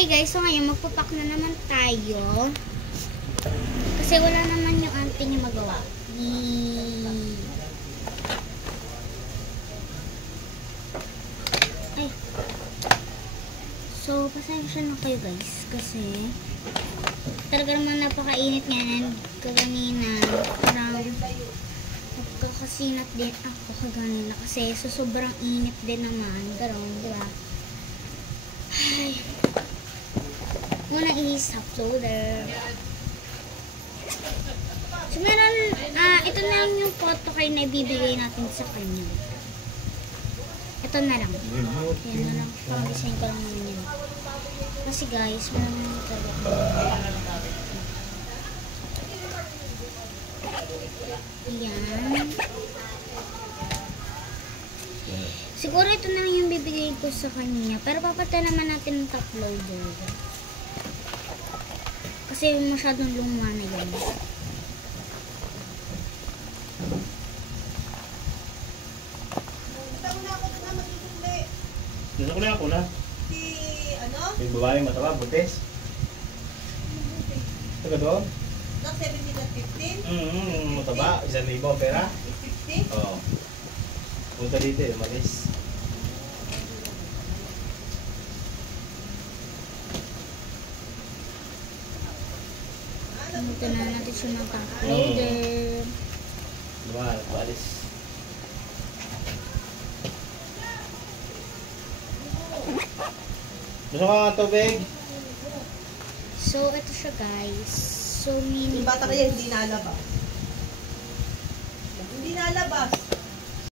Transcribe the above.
Hi guys, so ngayon magpapak na naman tayo. Kasi wala naman yung auntie niya magawa. Ay. So, pasensya na kayo guys. Kasi talaga naman napakainit ngayon. Kaganina, parang nagkakasinat din ako kaganina. Kasi sobrang init din naman. Garon, diba? Ay. Muna i-uploader. So, meron, ito na lang yung photo kayo na ibibigay natin sa kanya. Ito na lang. Yan na lang. Pang-design ko lang naman yun. Kasi guys, meron na talaga. Yan. Siguro ito na lang yung bibigay ko sa kanya. Pero papatay naman natin ng top loader. Kasi masyadong luma na yun. Gusto ko na ako na. Si ano? Yung babaeng mataba, buntis. Taga doon? Nak 17 at 15? Mataba, 1,000 pera. 50? Oo. Punta dito, umalis. Ito na natin siya ng top loader. Diba, nagpalis. Gusto ka nga tubig? So, ito siya guys. So, mini. Yung bata kaya hindi nalabas. Hindi nalabas.